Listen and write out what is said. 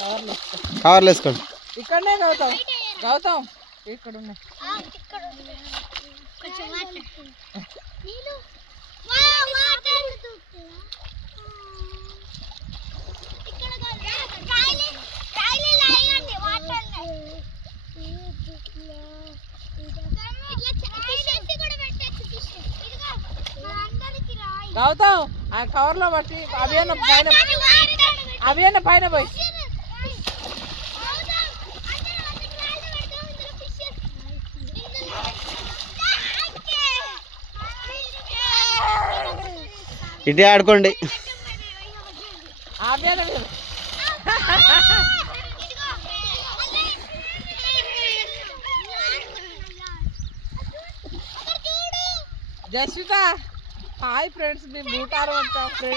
కవర్లు వేసుకోండి. ఇక్కడనే గౌతమ్ గౌతమ్ ఇక్కడ ఉన్నాయి. గౌతమ్ ఆ కవర్లో బట్టి అవి పైన పోయి ఇటే ఆడుకోండి. జస్విత హాయ్ ఫ్రెండ్స్, మేము బూటారు అంటాం ఫ్రెండ్స్.